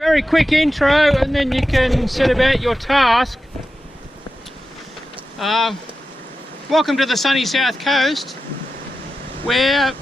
Very quick intro and then you can set about your task. Welcome to the sunny south coast, where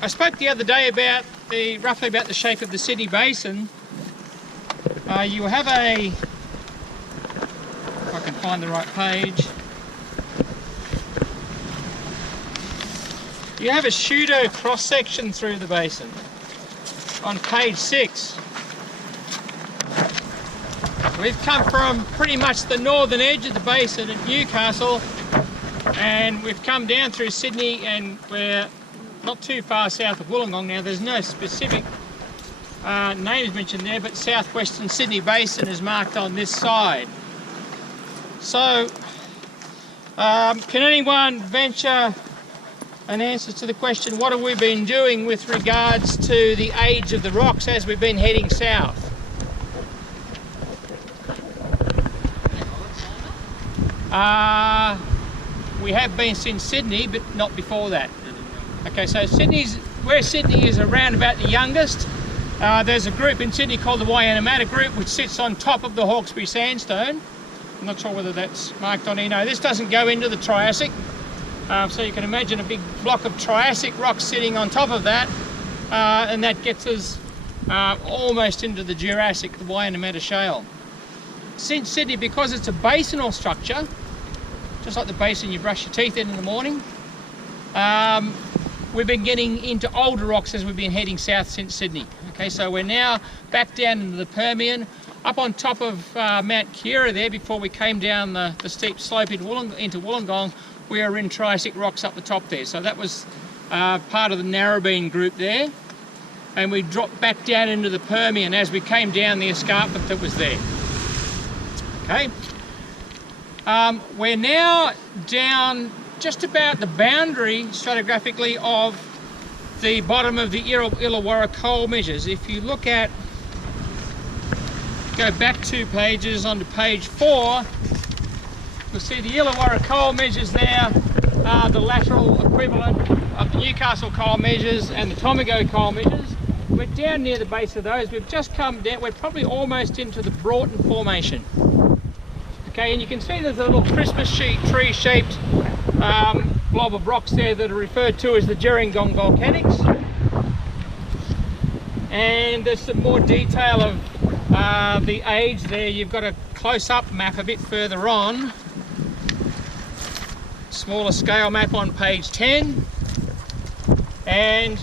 I spoke the other day about roughly about the shape of the Sydney Basin. You have if I can find the right page, you have a pseudo cross section through the basin on page 6. We've come from pretty much the northern edge of the basin at Newcastle, and we've come down through Sydney, and we're not too far south of Wollongong. Now there's no specific names mentioned there, but southwestern Sydney Basin is marked on this side. So can anyone venture an answer to the question, what have we been doing with regards to the age of the rocks as we've been heading south? We have been since Sydney, but not before that. Okay, so where Sydney is around about the youngest, there's a group in Sydney called the Waianamatta group, which sits on top of the Hawkesbury sandstone. I'm not sure whether that's marked on here. No, this doesn't go into the Triassic. So you can imagine a big block of Triassic rocks sitting on top of that, and that gets us almost into the Jurassic, the Waianamatta Shale. Since Sydney, because it's a basinal structure, just like the basin you brush your teeth in the morning, we've been getting into older rocks as we've been heading south since Sydney. Okay, so we're now back down into the Permian, up on top of Mount Keira there. Before we came down the steep slope into Wollongong, we are in Triassic rocks up the top there. So that was part of the Narrabeen group there, and we dropped back down into the Permian as we came down the escarpment that was there. Okay, we're now down just about the boundary stratigraphically of the bottom of the Illawarra coal measures. If you look at, go back 2 pages onto page 4, you'll see the Illawarra coal measures there are the lateral equivalent of the Newcastle coal measures and the Tomago coal measures. We're down near the base of those. We've just come down, we're probably almost into the Broughton Formation. Okay, and you can see there's a little Christmas tree shaped blob of rocks there that are referred to as the Gerringong Volcanics. And there's some more detail of the age there. You've got a close-up map a bit further on, smaller scale map on page 10, and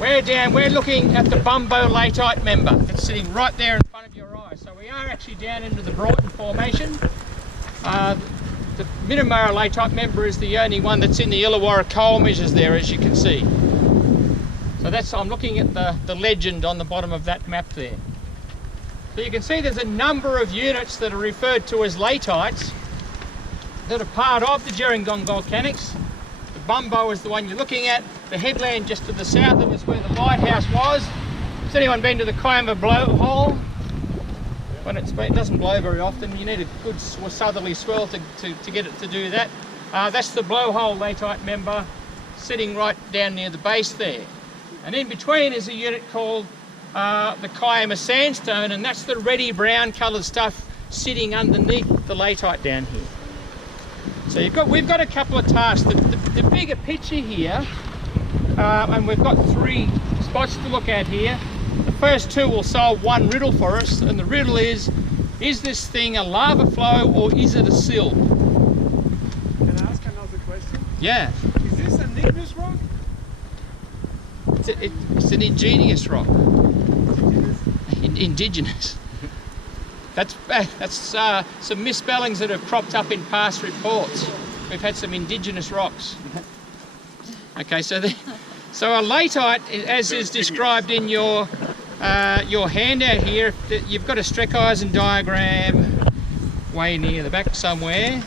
we're looking at the Bombo Latite member. It's sitting right there in front of your eyes. So we are actually down into the Broughton Formation. The Minamara Latite member is the only one that's in the Illawarra coal measures there, as you can see. So that's, I'm looking at the legend on the bottom of that map there. So you can see there's a number of units that are referred to as latites that are part of the Gerringong Volcanics. The Bombo is the one you're looking at. The headland just to the south of us where the lighthouse was. Has anyone been to the Kiama blowhole? When it doesn't blow very often, you need a good southerly swell to get it to do that. That's the blowhole latite member sitting right down near the base there. And in between is a unit called the Kiama sandstone, and that's the reddy brown coloured stuff sitting underneath the latite down here. So we've got a couple of tasks. The bigger picture here, and we've got 3 spots to look at here. The first 2 will solve one riddle for us, and the riddle is this thing a lava flow or is it a sill? Can I ask another question? Yeah. Is this an igneous rock? It's an ingenious rock. Indigenous. That's some misspellings that have cropped up in past reports. We've had some indigenous rocks. Okay, so a latite, as is described in your handout here, you've got a Streckheisen diagram way near the back somewhere.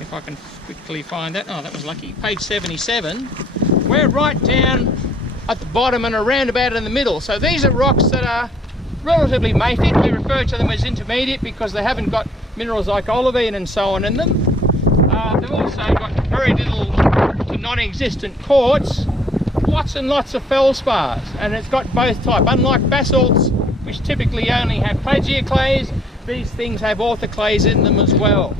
If I can quickly find that. Oh, that was lucky. Page 77. We're right down at the bottom and around about in the middle. So these are rocks that are relatively mafic. We refer to them as intermediate because they haven't got minerals like olivine and so on in them. They've also got very little to non-existent quartz, lots and lots of feldspars, and it's got both type. Unlike basalts, which typically only have plagioclase, these things have orthoclase in them as well.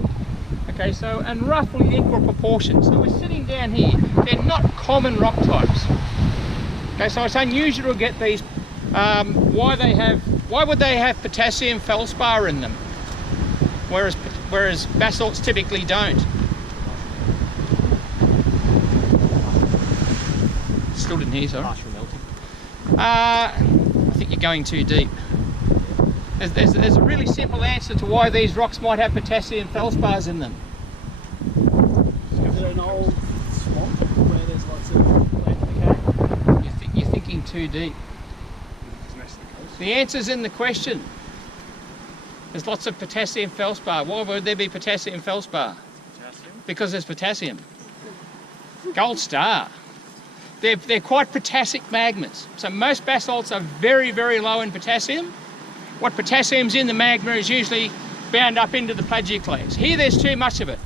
Okay, so, and roughly equal proportions. So we're sitting down here, they're not common rock types. Okay, so it's unusual to get these. Why would they have potassium feldspar in them, whereas basalts typically don't? Still didn't hear, sorry. Partial melting. I think you're going too deep. There's a really simple answer to why these rocks might have potassium feldspars in them. Is it an old swamp where there's lots of land decay? You're thinking too deep. It's next to the coast. The answer's in the question. There's lots of potassium feldspar. Why would there be potassium feldspar? Potassium? Because there's potassium. Gold star. They're quite potassic magmas. So most basalts are very, very low in potassium. What potassium's in the magma is usually bound up into the plagioclase. Here there's too much of it.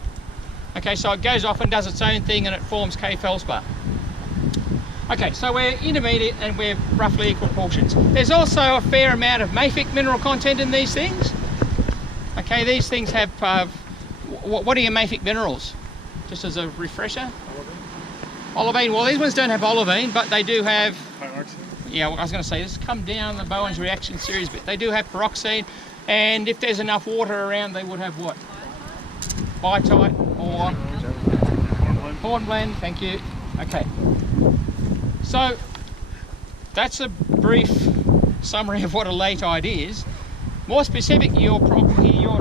Okay, so it goes off and does its own thing and it forms K feldspar. Okay, so we're intermediate and we're roughly equal portions. There's also a fair amount of mafic mineral content in these things. Okay, these things have, what are your mafic minerals? Just as a refresher? Olivine. Well, these ones don't have olivine, but they do have, yeah, well, I was going to say, this come down the Bowen's reaction series bit. They do have peroxide, and if there's enough water around, they would have what? Biotite or hornblende, thank you. Okay. So, that's a brief summary of what a latite is. More specific, your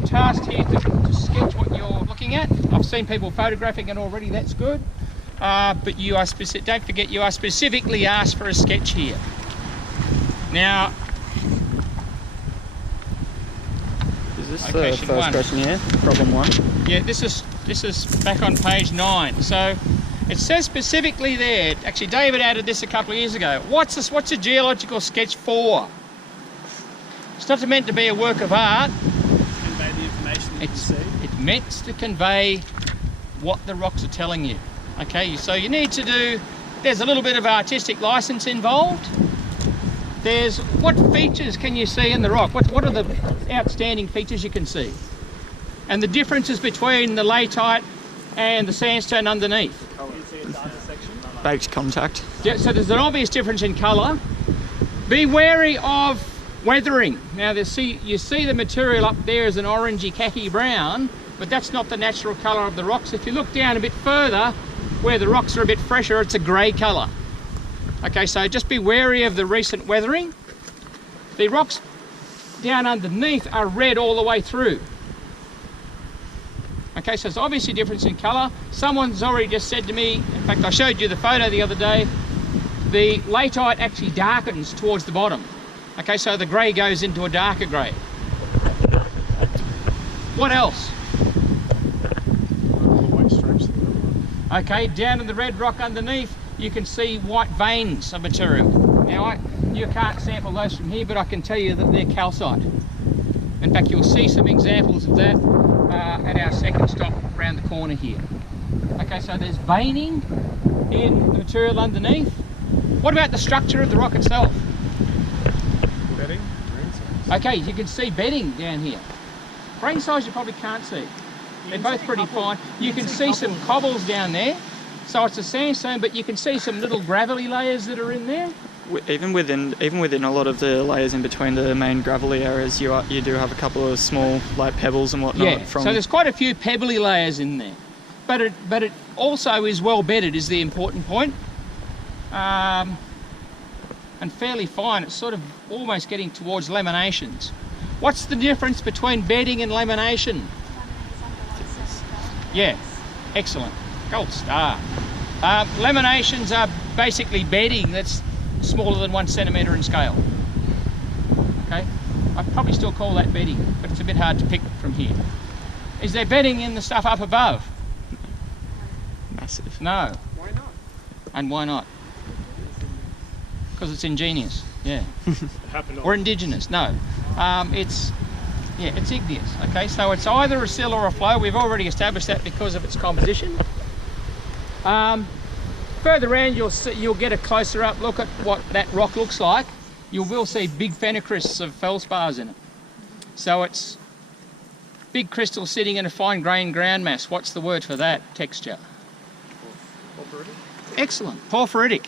task here to sketch what you're looking at. I've seen people photographing it already, that's good. But you are don't forget, you are specifically asked for a sketch here. Now, Is this location the first one. question here? Problem 1? Yeah, this is back on page 9. So it says specifically there. Actually, David added this a couple of years ago. What's a geological sketch for? It's not meant to be a work of art. Convey the information that you see. It's meant to convey what the rocks are telling you. Okay, so you need to do. There's a little bit of artistic license involved. There's what features can you see in the rock? What are the outstanding features you can see? And the differences between the latite and the sandstone underneath. Can you see a data section? Baked contact. Yeah, so there's an obvious difference in colour. Be wary of weathering. Now you see the material up there as an orangey khaki brown, but that's not the natural colour of the rocks. If you look down a bit further, where the rocks are a bit fresher, it's a grey colour. Okay, so just be wary of the recent weathering. The rocks down underneath are red all the way through. Okay, so it's obviously a difference in colour. Someone's already just said to me, in fact I showed you the photo the other day, the latite actually darkens towards the bottom. Okay, so the grey goes into a darker grey. What else? All the white stripes. Okay, down in the red rock underneath, you can see white veins of material. Now, you can't sample those from here, but I can tell you that they're calcite. In fact, you'll see some examples of that at our second stop around the corner here. Okay, so there's veining in the material underneath. What about the structure of the rock itself? Bedding. Green size. Okay, you can see bedding down here. Grain size you probably can't see. They're both pretty fine. You can see some cobbles down there. So it's a sandstone, but you can see some little gravelly layers that are in there. Even within a lot of the layers in between the main gravelly areas, you do have a couple of small like pebbles and whatnot. Yeah, so there's quite a few pebbly layers in there. But it also is well bedded is the important point. And fairly fine. It's sort of almost getting towards laminations. What's the difference between bedding and lamination? Yeah, excellent. Gold star. Laminations are basically bedding that's smaller than 1 centimetre in scale. Okay, I'd probably still call that bedding, but it's a bit hard to pick from here. Is there bedding in the stuff up above? Massive. No. Why not? And why not? Because it's ingenious. Yeah. It happened Or indigenous. No. It's igneous. Okay, so it's either a sill or a flow. We've already established that because of its composition. further around, you'll get a closer up look at what that rock looks like. You will see big phenocrysts of feldspars in it. So it's big crystals sitting in a fine grained ground mass. What's the word for that texture? Porphyritic? Excellent, porphyritic.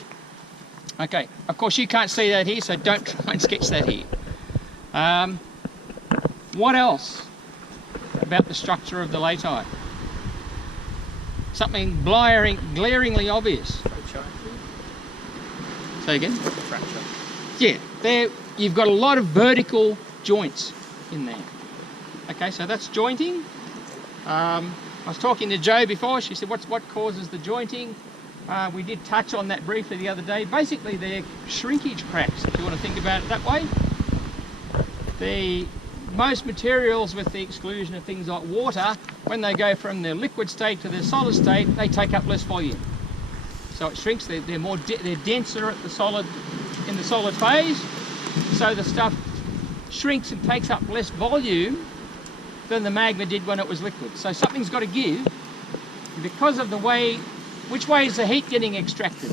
Okay, of course you can't see that here, so don't try and sketch that here. What else about the structure of the latite? Something glaringly obvious. Say again? Fracture. Yeah, there you've got a lot of vertical joints in there. Okay, so that's jointing. I was talking to Jo before. She said, what causes the jointing? We did touch on that briefly the other day. Basically, they're shrinkage cracks, if you want to think about it that way. Most materials, with the exclusion of things like water, when they go from their liquid state to their solid state, they take up less volume. So it shrinks. They're denser at in the solid phase. So the stuff shrinks and takes up less volume than the magma did when it was liquid. So something's got to give because of the way. Which way is the heat getting extracted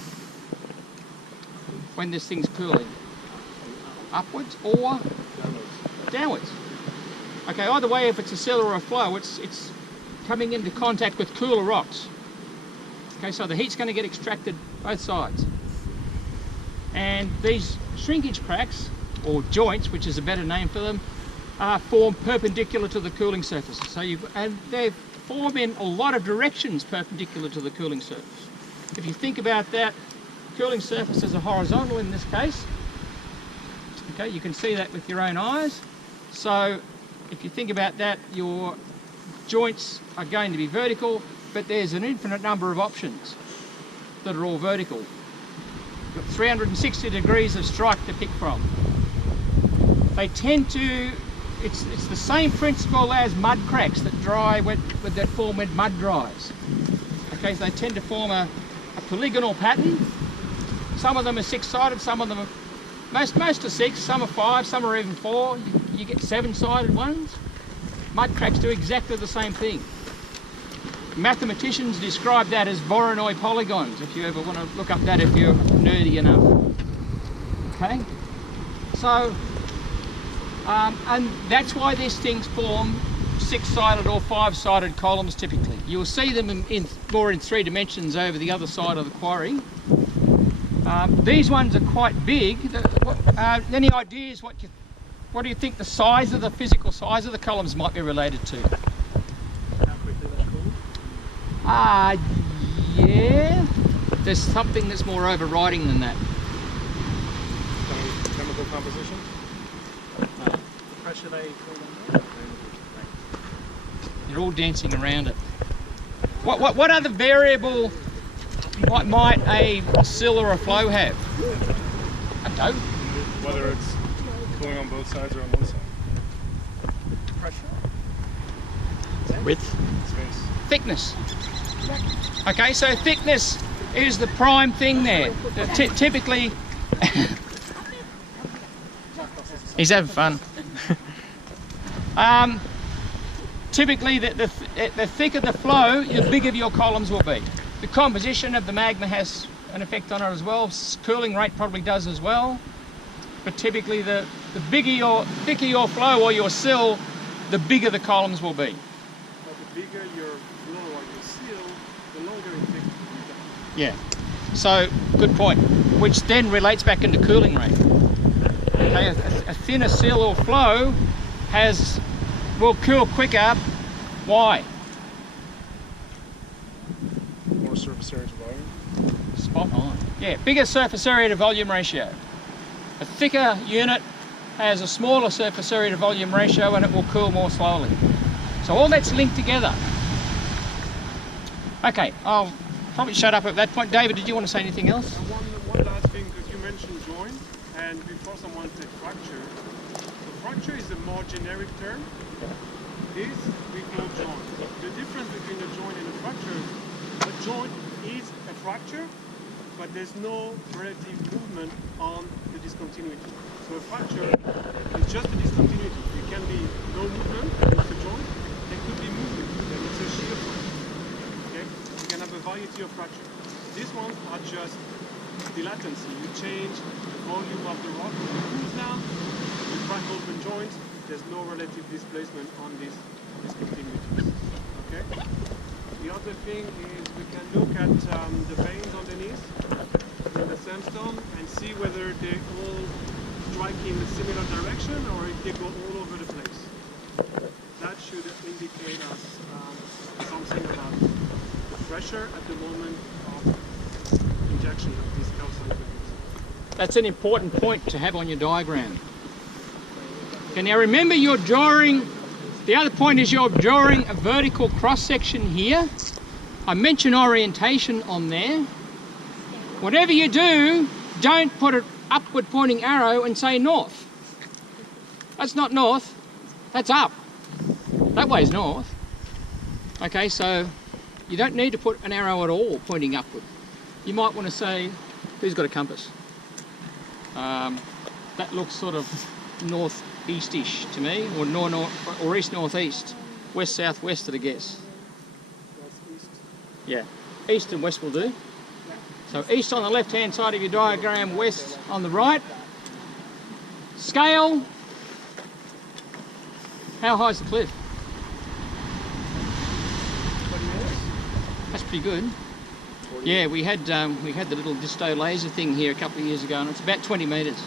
when this thing's cooling? Upwards or downwards? Okay, either way, if it's a seller or a flow, it's coming into contact with cooler rocks. Okay, so the heat's going to get extracted both sides. And these shrinkage cracks, or joints, which is a better name for them, form perpendicular to the cooling surface. And they form in a lot of directions perpendicular to the cooling surface. If you think about that, cooling surface is a horizontal in this case. Okay, you can see that with your own eyes. So if you think about that, your joints are going to be vertical, but there's an infinite number of options that are all vertical. You've got 360 degrees of strike to pick from. They tend to, it's the same principle as mud cracks that that form when mud dries. Okay, so they tend to form a polygonal pattern. Some of them are six-sided, some of them are, most are six, some are five, some are even four. You get seven-sided ones. Mud cracks do exactly the same thing. Mathematicians describe that as Voronoi polygons, if you ever want to look up that if you're nerdy enough. Okay, so and that's why these things form six-sided or five-sided columns typically. You'll see them more in 3 dimensions over the other side of the quarry. These ones are quite big. Any ideas what do you think the size of the physical size of the columns might be related to? How quickly they cool? Yeah. There's something that's more overriding than that. Chemical composition? The pressure they cool under. You're all dancing around it. What other variable might a sill or a flow have? I don't know. Whether it's cooling on both sides or on one side. Pressure. Width? Space. Thickness. Okay, so thickness is the prime thing there. Typically, he's having fun. Typically, the thicker the flow, the bigger your columns will be. The composition of the magma has an effect on it as well. Cooling rate probably does as well. But typically, the thicker your flow or your sill, the bigger the columns will be. But the bigger your flow or your seal, the longer it takes to cool down. Yeah. So, good point. Which then relates back into cooling rate. Okay, a thinner sill or flow will cool quicker. Why? More surface area to volume. Spot on. Yeah, bigger surface area to volume ratio. A thicker unit has a smaller surface area to volume ratio and it will cool more slowly. So all that's linked together. Okay, I'll probably shut up at that point. David, did you want to say anything else? One last thing, because you mentioned joint, and before someone said fracture. So fracture is a more generic term. This we call joint. The difference between a joint and a fracture is a joint is a fracture, but there's no relative movement on the discontinuity. So a fracture is just a discontinuity. It can be no movement, it's a joint. There could be movement, then it's a shear fracture. Okay? You can have a variety of fractures. These ones are just dilatancy. You change the volume of the rock when it cools down, you crack open joints, there's no relative displacement on these continuities. Okay? The other thing is we can look at the veins underneath in the sandstone and see whether they all strike in a similar direction or if they go all over the place. That should indicate us something about the pressure at the moment of injection of these calcite veins. That's an important point to have on your diagram. Okay, now remember you're drawing, the other point is you're drawing a vertical cross section here. I mentioned orientation on there. Whatever you do, don't put an upward pointing arrow and say north. That's not north, that's up. That way's north. Okay, so you don't need to put an arrow at all pointing upward. You might want to say, who's got a compass? That looks sort of northeast-ish to me, or east-northeast. West-southwest at a guess. That's east. Yeah, east and west will do. So east on the left-hand side of your diagram, west on the right. Scale. How high is the cliff? 20 meters. That's pretty good. Yeah, we had the little disto laser thing here a couple of years ago, and it's about 20 metres.